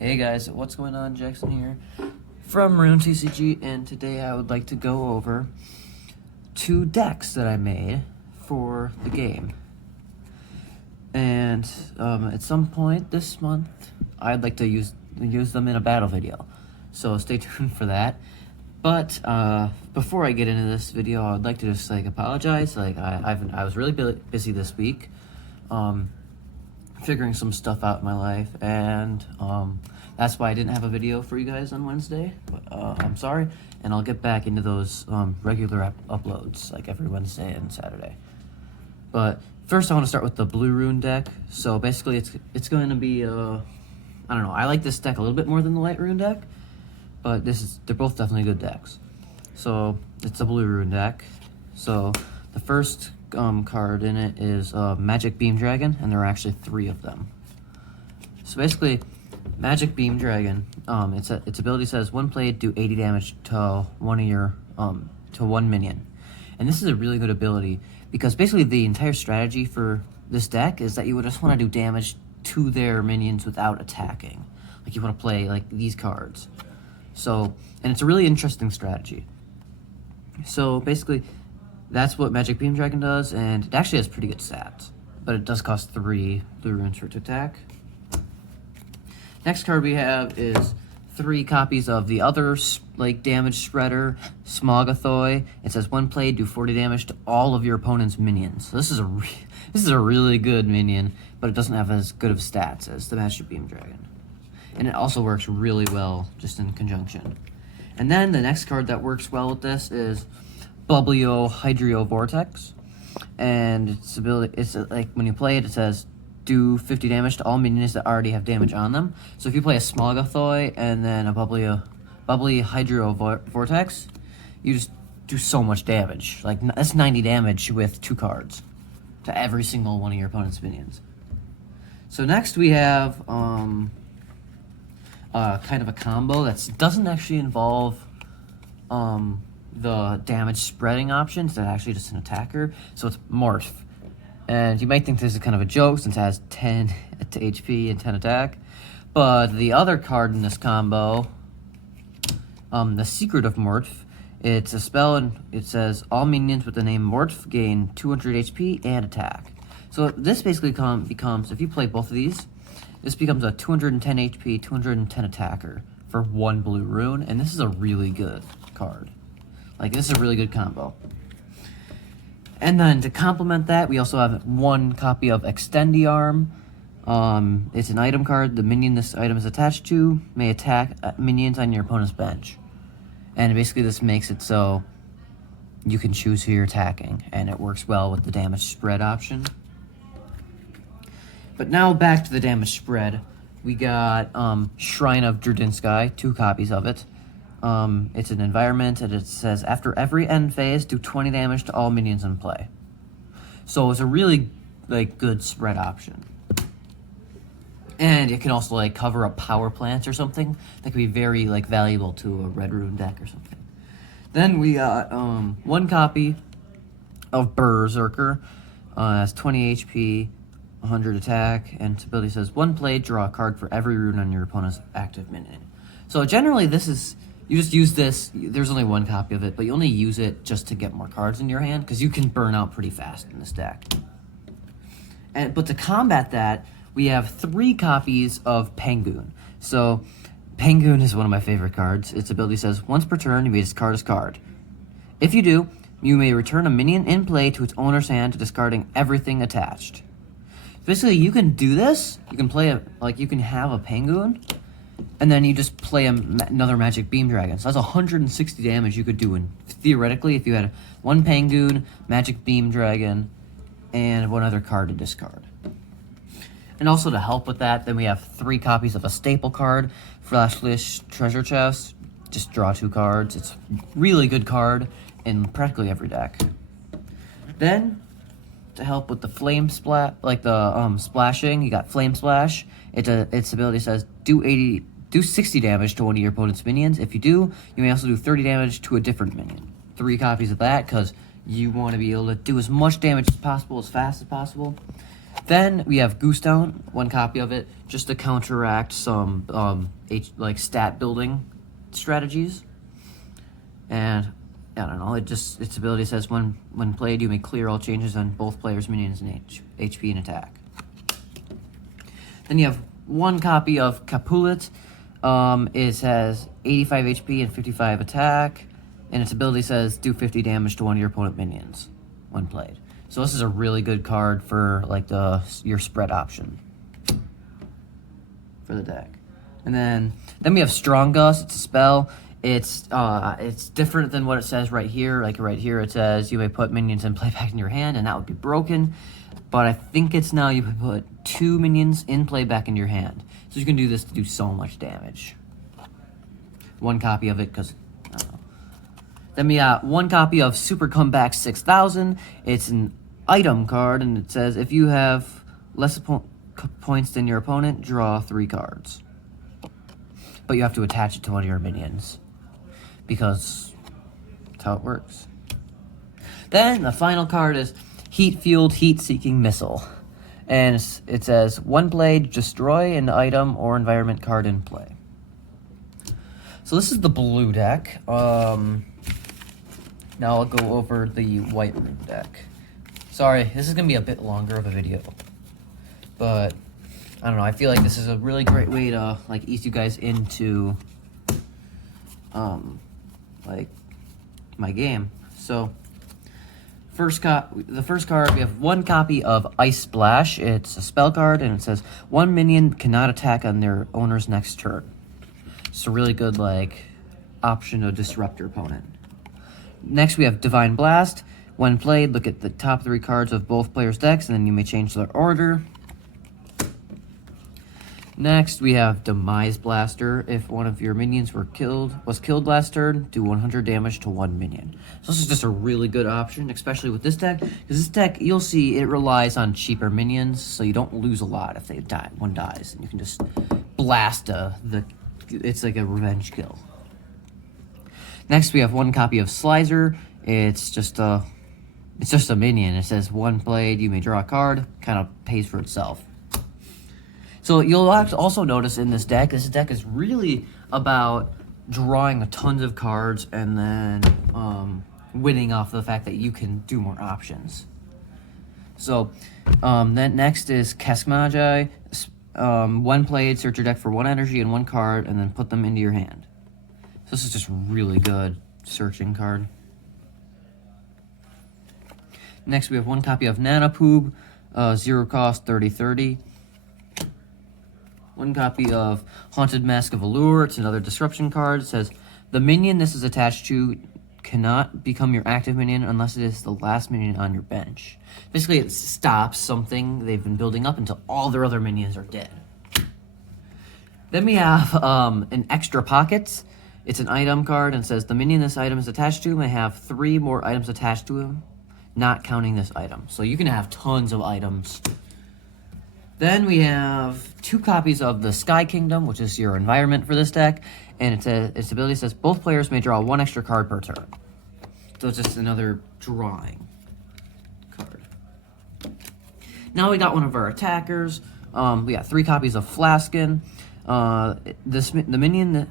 Hey guys, what's going on? Jackson here from Rune TCG, and today I would like to go over 2 decks that I made for the game. And at some point this month, I'd like to use them in a battle video, so stay tuned for that. But before I get into this video, I'd like to just apologize. I was really busy this week. Figuring some stuff out in my life, and that's why I didn't have a video for you guys on Wednesday. But I'm sorry, and I'll get back into those regular uploads like every Wednesday and Saturday. But first, I want to start with the Blue Rune deck. So basically, it's going to be I don't know. I like this deck a little bit more than the Light Rune deck, but they're both definitely good decks. So it's a Blue Rune deck. So the first card in it is Magic Beam Dragon, and there are actually 3 of them. So basically, Magic Beam Dragon, its ability says when played, do 80 damage to one minion, and this is a really good ability because basically the entire strategy for this deck is that you would just want to do damage to their minions without attacking. Like you want to play like these cards. So, and it's a really interesting strategy. So basically, that's what Magic Beam Dragon does, and it actually has pretty good stats, but it does cost 3 blue runes for it to attack. Next card we have is 3 copies of the other damage spreader, Smogathoi. It says when played, do 40 damage to all of your opponent's minions. So this is a really good minion, but it doesn't have as good of stats as the Magic Beam Dragon, and it also works really well just in conjunction. And then the next card that works well with this is Bubbly-O Hydrio Vortex, and its ability, it's like when you play it, it says do 50 damage to all minions that already have damage on them. So if you play a Smogathoi and then a Bubbly Hydrio Vortex, you just do so much damage. Like that's 90 damage with 2 cards to every single one of your opponent's minions. So next we have kind of a combo that doesn't actually involve the damage spreading options. That actually just an attacker. So it's Morph, and you might think this is kind of a joke since it has 10 to HP and 10 attack, but the other card in this combo, the Secret of Morph, it's a spell, and it says all minions with the name Morph gain 200 HP and attack. So this basically becomes, if you play both of these, this becomes a 210 HP, 210 attacker for 1 blue rune, and this is a really good card. Like, this is a really good combo. And then to complement that, we also have 1 copy of Extendiarm. It's an item card. The minion this item is attached to may attack minions on your opponent's bench. And basically this makes it so you can choose who you're attacking, and it works well with the damage spread option. But now back to the damage spread. We got Shrine of Drudinsky, 2 copies of it. It's an environment, and it says after every end phase, do 20 damage to all minions in play. So it's a really good spread option. And it can also cover up power plants or something that could be very valuable to a red rune deck or something. Then we got 1 copy of Berserker. Has 20 HP, 100 attack, and its ability says when played, draw a card for every rune on your opponent's active minion. So generally this is, you just use this, there's only 1 copy of it, but you only use it just to get more cards in your hand, because you can burn out pretty fast in this deck. But to combat that, we have 3 copies of Penguin. So Penguin is one of my favorite cards. Its ability says once per turn, you may discard a card. If you do, you may return a minion in play to its owner's hand, discarding everything attached. Basically, you can do this. You can play you can have a Penguin, and then you just play another Magic Beam Dragon. So that's 160 damage you could do, theoretically, if you had 1 Penguin, Magic Beam Dragon, and 1 other card to discard. And also to help with that, then we have 3 copies of a staple card, Flashlish Treasure Chest. Just draw 2 cards. It's a really good card in practically every deck. Then, to help with the flame splat, splashing, you got Flame Splash. Its ability says do 60 damage to one of your opponent's minions. If you do, you may also do 30 damage to a different minion. 3 copies of that, because you want to be able to do as much damage as possible, as fast as possible. Then we have Goose Down, 1 copy of it, just to counteract some like stat building strategies. And I don't know, its ability says when played, you may clear all changes on both players' minions and HP and attack. Then you have 1 copy of Capulet. It has 85 HP and 55 attack, and its ability says do 50 damage to one of your opponent minions when played. So this is a really good card for like your spread option for the deck. And then we have Strong Gust. It's a spell. It's different than what it says right here. Like right here, it says you may put minions in play back in your hand, and that would be broken. But I think it's now you can put 2 minions in play back in your hand. So you can do this to do so much damage. 1 copy of it, because I don't know. Then we got 1 copy of Super Comeback 6000. It's an item card, and it says if you have less points than your opponent, draw 3 cards. But you have to attach it to one of your minions, because that's how it works. Then the final card is Heat-Fueled Heat-Seeking Missile. And it says, when played, destroy an item or environment card in play. So this is the blue deck. Now I'll go over the white Rune deck. Sorry, this is going to be a bit longer of a video. But, I don't know, I feel like this is a really great way to, like, ease you guys into, like, my game. So, the first card, we have 1 copy of Ice Splash. It's a spell card, and it says, 1 minion cannot attack on their owner's next turn. It's a really good, like, option to disrupt your opponent. Next, we have Divine Blast. When played, look at the top 3 cards of both players' decks, and then you may change their order. Next, we have Demise Blaster. If one of your minions was killed last turn, do 100 damage to 1 minion. So this is just a really good option, especially with this deck, because this deck, you'll see, it relies on cheaper minions, so you don't lose a lot if one dies, and you can just blast it's like a revenge kill. Next, we have 1 copy of Slicer. It's just a minion. It says, when played, you may draw a card. Kind of pays for itself. So you'll also notice in this deck is really about drawing tons of cards and then winning off the fact that you can do more options. So then next is Kesk Magi. When played, search your deck for 1 energy and 1 card, and then put them into your hand. So this is just really good searching card. Next, we have 1 copy of Nanopoob, 0 cost, 30/30. 1 copy of Haunted Mask of Allure. It's another disruption card. It says, the minion this is attached to cannot become your active minion unless it is the last minion on your bench. Basically, it stops something they've been building up until all their other minions are dead. Then we have an Extra Pockets. It's an item card, and it says, the minion this item is attached to may have 3 more items attached to him, not counting this item. So you can have tons of items. Then we have 2 copies of the Sky Kingdom, which is your environment for this deck, and its ability says both players may draw 1 extra card per turn. So it's just another drawing card. Now we got one of our attackers. We got 3 copies of Flaskin. This minion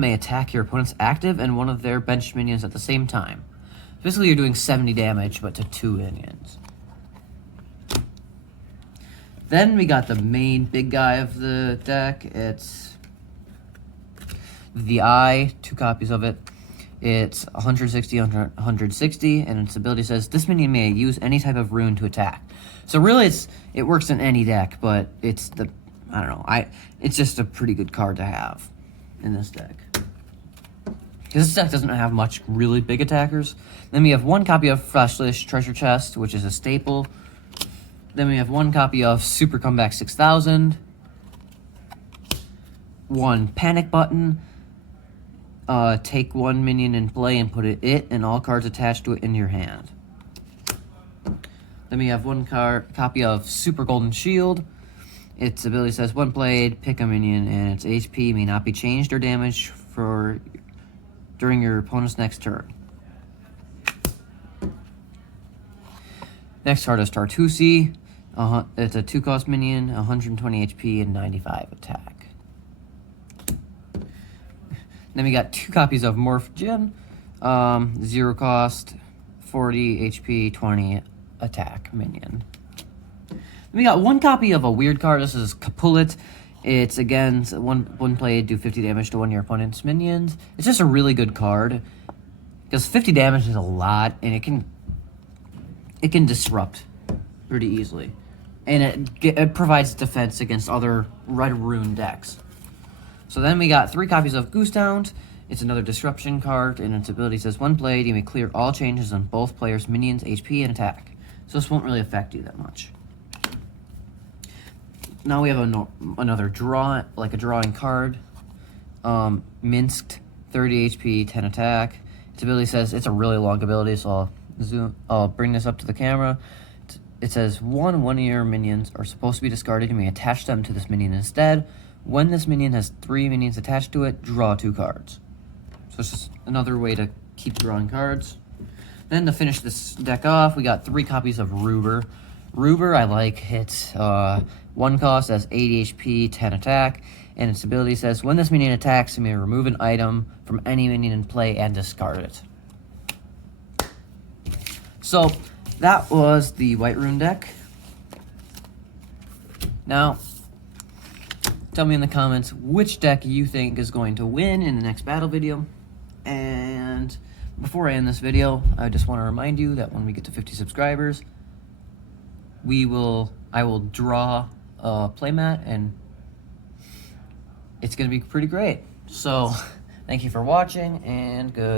may attack your opponent's active and one of their benched minions at the same time. Basically, you're doing 70 damage, but to 2 minions. Then we got the main big guy of the deck. It's the Eye, 2 copies of it. It's 160, 160, and its ability says, this minion may use any type of rune to attack. So really, it works in any deck, but it's it's just a pretty good card to have in this deck. Because this deck doesn't have much really big attackers. Then we have 1 copy of Flashlish Treasure Chest, which is a staple. Then we have 1 copy of Super Comeback 6000. 1 Panic Button. Take 1 minion in play and put it and all cards attached to it in your hand. Then we have 1 copy of Super Golden Shield. Its ability says, when played, pick a minion, and its HP may not be changed or damaged during your opponent's next turn. Next card is Tartusi. It's a 2-cost minion, 120 HP, and 95 attack. Then we got 2 copies of Morph Gym, 0 cost, 40 HP, 20 attack minion. Then we got 1 copy of a weird card. This is Capulet. It's again one play, do 50 damage to one of your opponent's minions. It's just a really good card because 50 damage is a lot, and it can disrupt pretty easily, and it provides defense against other red Rune decks. So then we got 3 copies of Goose Hound. It's another disruption card, and its ability says when played, you may clear all changes on both players' minions, HP, and attack. So this won't really affect you that much. Now we have another drawing card. Minsked, 30 HP, 10 attack. Its ability says it's a really long ability, so I'll bring this up to the camera. It says one of your minions are supposed to be discarded. You may attach them to this minion instead. When this minion has 3 minions attached to it, draw 2 cards. So it's just another way to keep drawing cards. Then to finish this deck off, we got 3 copies of Ruber. Ruber, I like. It's 1 cost, has 80 HP, 10 attack, and its ability says when this minion attacks, you may remove an item from any minion in play and discard it. So that was the White Rune deck. Now, tell me in the comments which deck you think is going to win in the next battle video. And before I end this video, I just want to remind you that when we get to 50 subscribers, I will draw a playmat, and it's going to be pretty great. So, thank you for watching, and good.